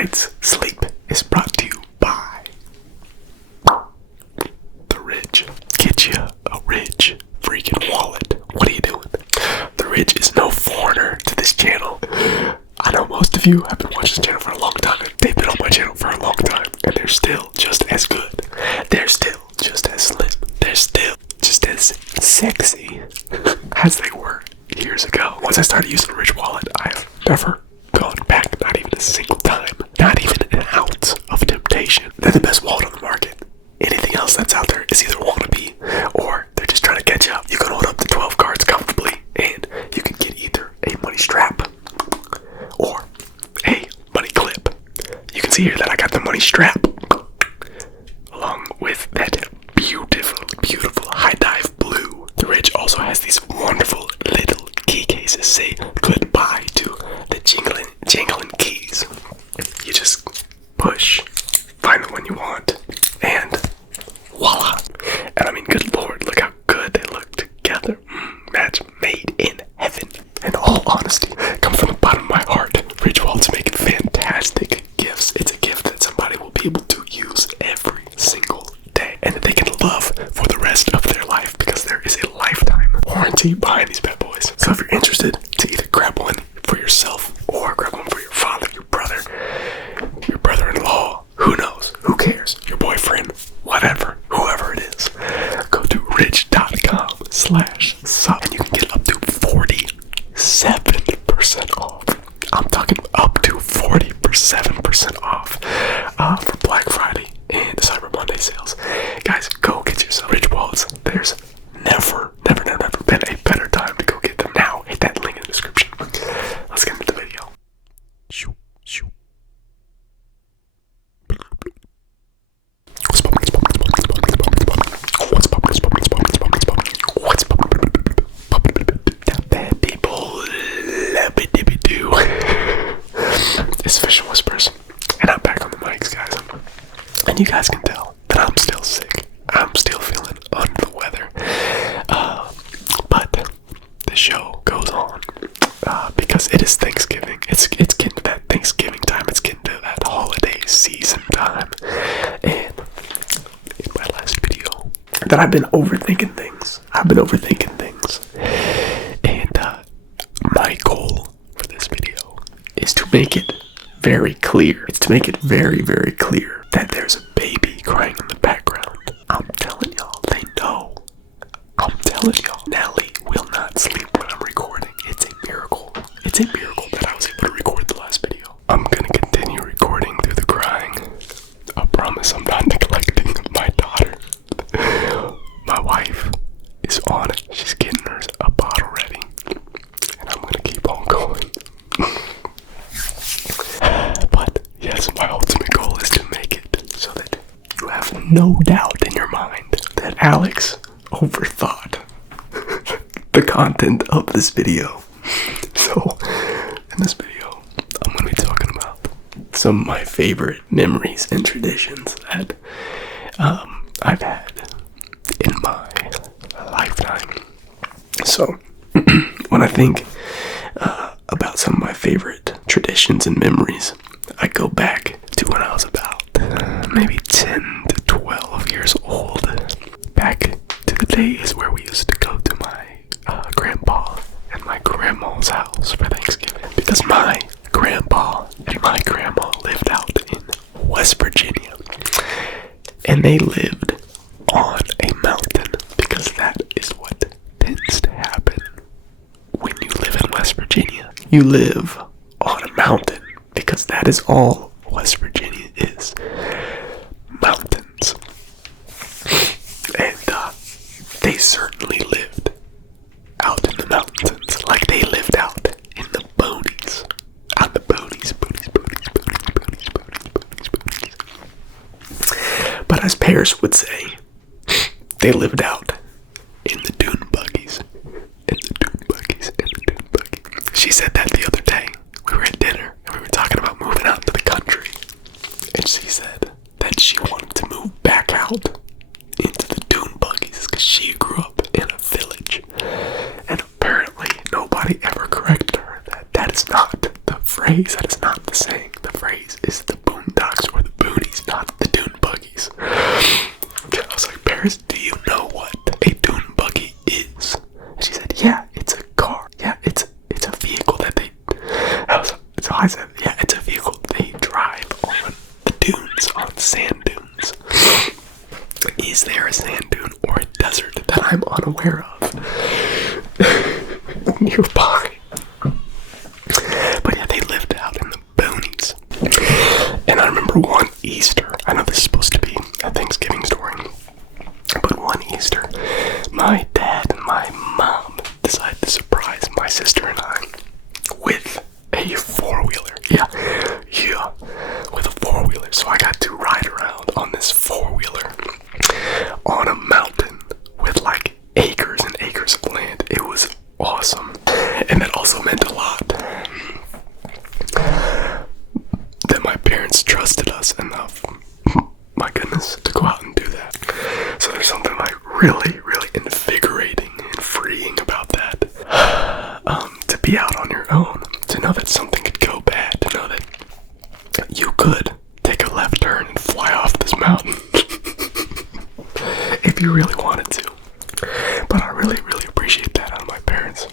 night's sleep is brought to you by The Ridge. Get you a Ridge freaking wallet. What are you doing? The Ridge is no foreigner to this channel. I know most of you have been watching this channel for a long time. They've been on my channel for a long time, and they're still just as good. They're still just as slim. They're still just as sexy as they were years ago. Once I started using the Ridge wallet, I've never gone back, not even a single time. Not even an ounce of temptation. They're the best wallet on the market. Anything else that's out there is either wannabe or they're just trying to catch up. You can hold up to 12 cards comfortably, and you can get either a money strap or a money clip. You can see here that I got the money strap along with that beautiful, beautiful high dive blue. The Ridge also has these wonderful little key cases. Say goodbye to the jingling keys. You just push, find the one you want, and voila. And I mean, good lord, look how good they look together. Match made in heaven. In all honesty, come from the bottom of my heart. Ridge Wallet's making fantastic gifts. It's a gift that somebody will be able to use every single day, and that they can love for the rest of their life, because there is a lifetime warranty behind these bad boys. So if you're interested to either grab one for yourself or grab one for your father, your brother, your brother-in-law, who knows, who cares, your boyfriend, whatever, whoever it is, go to ridge.com/sup and you can get up to 47% off. I'm talking up to 47% off for Black Friday and the Cyber Monday sales. Guys, go get yourself Ridge wallets. There's never been a better time to go get them. Now, hit that link in the description. Let's get into the video. Shoo, shoo. What's poppin'? Bad people, do. It's Fish and Whispers, and I'm back on the mics, guys. And you guys can tell that I'm still sick. I'm still feeling under the weather. But the show goes on because it is Thanksgiving. It's getting to that Thanksgiving time. It's getting to that holiday season time. And in my last video, that I've been overthinking things. And my goal for this video is to make it very clear. It's to make it very, very clear that there's a baby crying in the background. I'm telling y'all, they know. I'm telling y'all, Nelly will not sleep when I'm recording. It's a miracle. It's a miracle that I was able to record the last video. I'm gonna continue recording through the crying. I promise I'm not neglecting my daughter. My wife is on it. She's getting her a bottle ready. And I'm gonna keep on going. But yes, my ultimate goal is to make it so that you have no doubt in your mind that Alex overthought the content of this video. So, in this video, I'm going to be talking about some of my favorite memories and traditions that I've had in my lifetime. So, when I think about some of my favorite traditions and memories, I go back to when I was about maybe 10 to 12 years old. Back to the days where we used to go to my grandpa and my grandma's house for Thanksgiving. Because my grandpa and my grandma lived out in West Virginia. And they lived on a mountain, because that is what tends to happen when you live in West Virginia. You live on a mountain, because that is all West Virginia is. Mountains. And they certainly lived out in the mountains, like they lived out in the boonies. Out the boonies. But as Paris would say, they lived out in the dune buggies. She said that the other day. We were at dinner and we were talking about moving out to the country. And she said that she wanted to move back out into the dune buggies because she grew up in a village. And apparently nobody ever corrected her that that is not the phrase. That is not the saying. The phrase is the Boondocks or the Boonies, not the Dune Buggies. I was like, Paris, do you know what a Dune Buggy is? And she said, yeah, it's a car. Yeah, it's a vehicle that they... So I said, yeah, it's a vehicle they drive on the dunes, on sand dunes. Is there a sand dune or a desert that I'm unaware of nearby? But yeah, they lived out in the boonies. And I remember one Easter, I know this is supposed to be a Thanksgiving story, but one Easter, my dad and my mom decided to surprise my sister and I with a four-wheeler. Yeah, with a four-wheeler. So I got to ride around on this four-wheeler on a mountain with like acres and acres of land. It was awesome. And that also meant a lot that my parents trusted us enough, my goodness, to go out and do that. So there's something like really, really invigorating and freeing about that. To be out on your own, to know that something could go bad, to know that you could take a left turn and fly off this mountain if you really wanted to. But I really, really appreciate that out of my parents.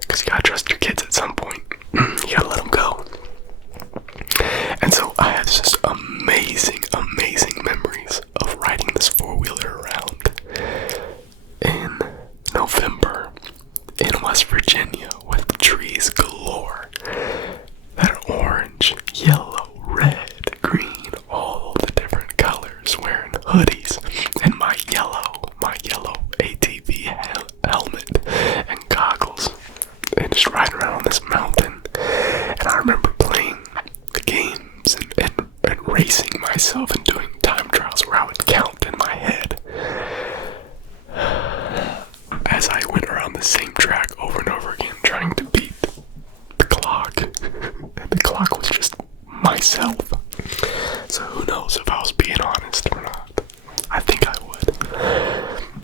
Because you gotta trust your kids at some point. You gotta let them go. And so I have just amazing, amazing memories of riding this four-wheeler around in November in West Virginia with trees galore that are orange, yellow, red, green, all the different colors, wearing hoodies and my yellow ATV helmet and goggles, and just riding around on this mountain. And I remember playing games and racing myself and doing time trials where I would count in my head as I went around the same track over and over again, trying to beat the clock. And the clock was just myself. So who knows if I was being honest or not. I think I would.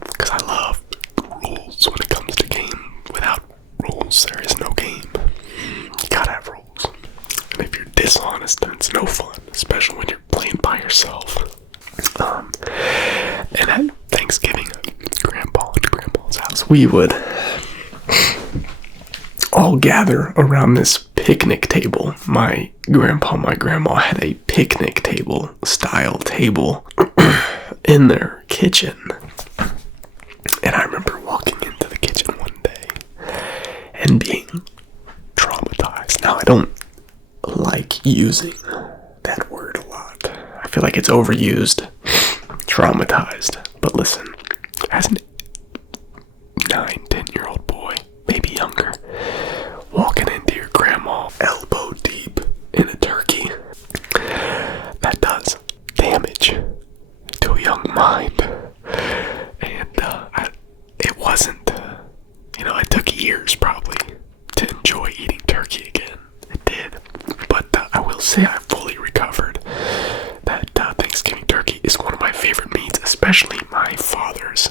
Because I love rules when it comes to game. Without rules, there is no game. You gotta have rules. And if you're dishonest, then it's no fun. Especially when you're playing by yourself. And at Thanksgiving, Grandpa and Grandma's house, we would all gather around this picnic table. My grandpa and my grandma had a picnic table style table in their kitchen. And I remember walking into the kitchen one day and being traumatized. Now, I don't like using that word a lot. I feel like it's overused. Traumatized. But listen, as an 9-10-year-old boy, maybe younger, walking into your grandma elbow deep in a turkey, that does damage to a young mind. And it wasn't, it took years probably to enjoy eating turkey again. It did. But I will say I fully recovered. That Thanksgiving turkey is one of my favorite meats, especially my father's.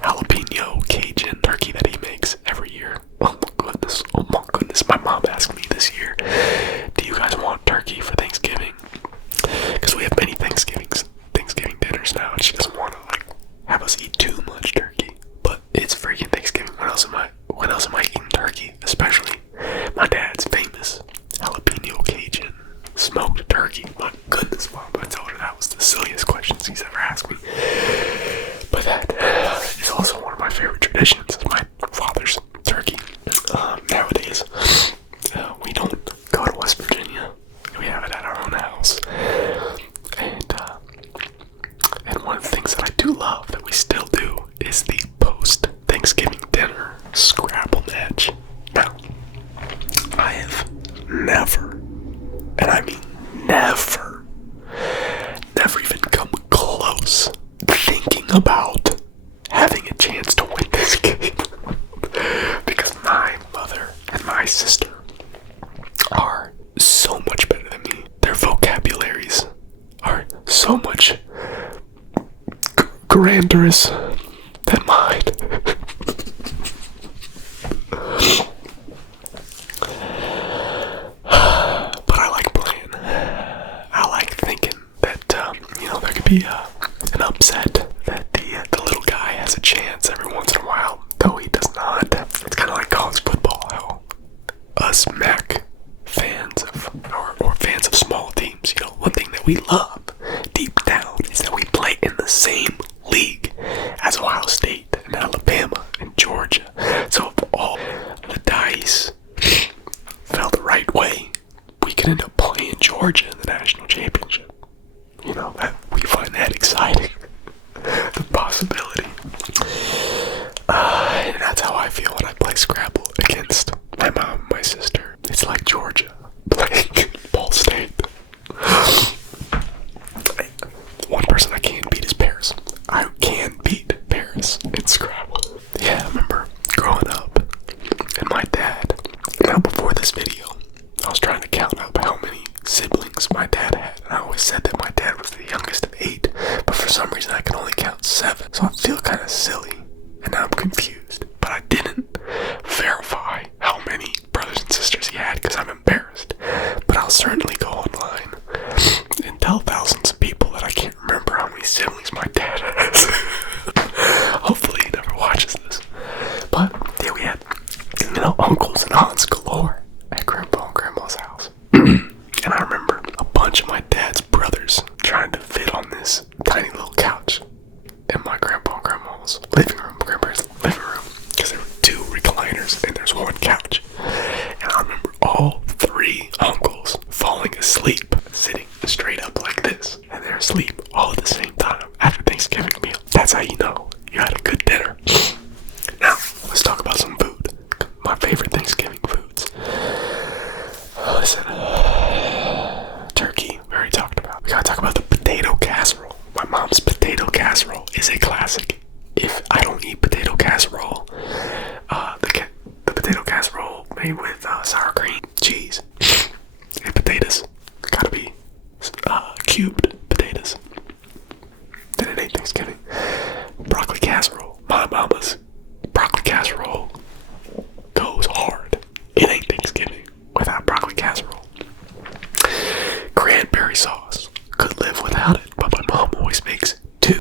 Jalapeno Cajun turkey that he makes every year. Oh my goodness. My mom asked me this year, do you guys want turkey for Thanksgiving? Because we have many Thanksgiving dinners now, and she doesn't want to have us eat too much turkey. But it's freaking Thanksgiving. When else am I eating turkey? Especially my dad's famous jalapeno Cajun smoked turkey. My goodness, Mom, I told her that was the silliest questions he's ever asked me. But that is also one of my favorite traditions, is my father's turkey. Nowadays, we don't go to West Virginia. We have it at our own house. And one of the things that I do love, that we still do, is the post-Thanksgiving dinner Scrabble match. Now, I have never, and I mean never even come close thinking about having a chance to win this game. Because my mother and my sister are so much better than me. Their vocabularies are so much grandiose than mine. be an upset that the little guy has a chance every once in a while, though he does not. It's kind of like college football, how us MAC fans of, or fans of small teams, you know, one thing that we love deep down is that we play in the same league as Ohio State and Alabama and Georgia. So if all the dice fell the right way, we could end up playing Georgia in the national championship. You know, we find that exciting. The possibility. And that's how I feel when I play Scrabble against my mom and my sister. It's like Georgia playing Ball State. One person I can't beat is Paris. I can beat Paris in Scrabble. Yeah, I remember growing up and my dad, now before this video, I was trying to count up how many siblings my dad had. And I always said that my dad was the youngest of 8, but for some reason I can only count 7. So I feel kind of silly, and now I'm confused. But I didn't verify how many brothers and sisters he had because I'm embarrassed. But I'll certainly go online and tell thousands of people that I can't remember how many siblings my dad has. Hopefully he never watches this. But yeah, we had, you know, uncles and aunts galore at Grandpa and Grandma's house. And I remember a bunch of my dad's brothers trying to fit on this tiny little couch in my grandpa and grandma's living room, grandpa's living room, because there were 2 recliners and there's 1 couch. And I remember all 3 uncles falling asleep, sitting straight up like this, and they're asleep all at the same time after Thanksgiving meal. That's how you know you had a good dinner. Now, let's talk about some food. My favorite Thanksgiving foods. Listen, turkey, we already talked about. We gotta talk about the potato casserole. My mom's potato casserole is a classic. If I don't eat potato casserole, the potato casserole made with sour cream, cheese, and potatoes, gotta be cubed potatoes. Then it ain't Thanksgiving. Broccoli casserole. My mama's broccoli casserole goes hard. It ain't Thanksgiving without broccoli casserole. Cranberry sauce. Could live without it, but my mom always makes two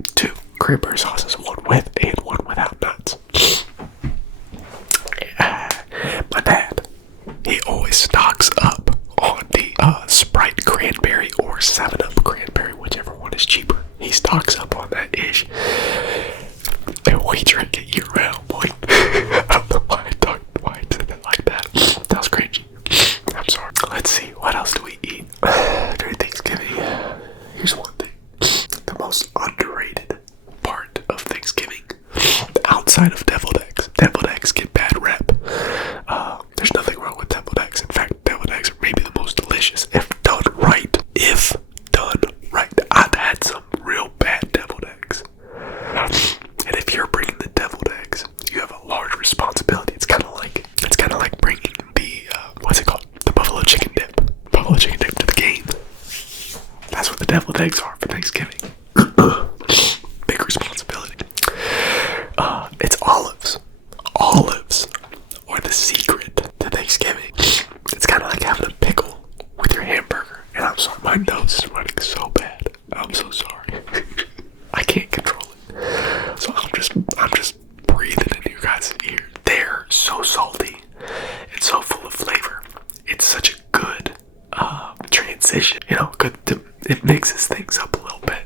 cranberry sauces, one with and one without nuts. My dad, he always stocks up on the Sprite cranberry or 7-Up cranberry, whichever one is cheaper. He stocks up on that ish. And we drink it year round, boy. I don't know why I said it like that. That was cringy. I'm sorry. Let's see, what else do we eat during Thanksgiving? Here's one thing. The most underrated part of Thanksgiving, outside of deviled eggs. Deviled eggs get bad rep. There's nothing wrong with deviled eggs. In fact, deviled eggs are maybe the most delicious if done right. If done right. I've had some real bad deviled eggs. And if you're bringing the deviled eggs, you have a large responsibility. It's kind of like bringing the what's it called? The buffalo chicken dip. Buffalo chicken dip to the game. That's what the deviled eggs are for Thanksgiving. Big responsibility. It's olives. Olives are the secret to Thanksgiving. It's kind of like having a pickle with your hamburger. And I'm sorry, my nose is running so bad. I'm so sorry. I can't control it. So I'm just breathing in you guys' ears. They're so salty and so full of flavor. It's such a good transition. You know, it mixes things up a little bit.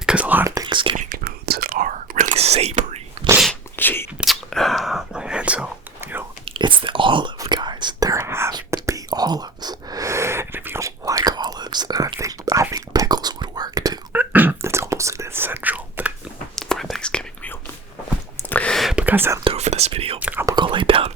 Because a lot of Thanksgiving foods are really savory. Gee. And so, you know, it's the olive, guys. There have to be olives. And if you don't like olives, then I think pickles would work too. It's almost an essential thing for a Thanksgiving meal. But guys, that'll do it for this video. I'm gonna go lay down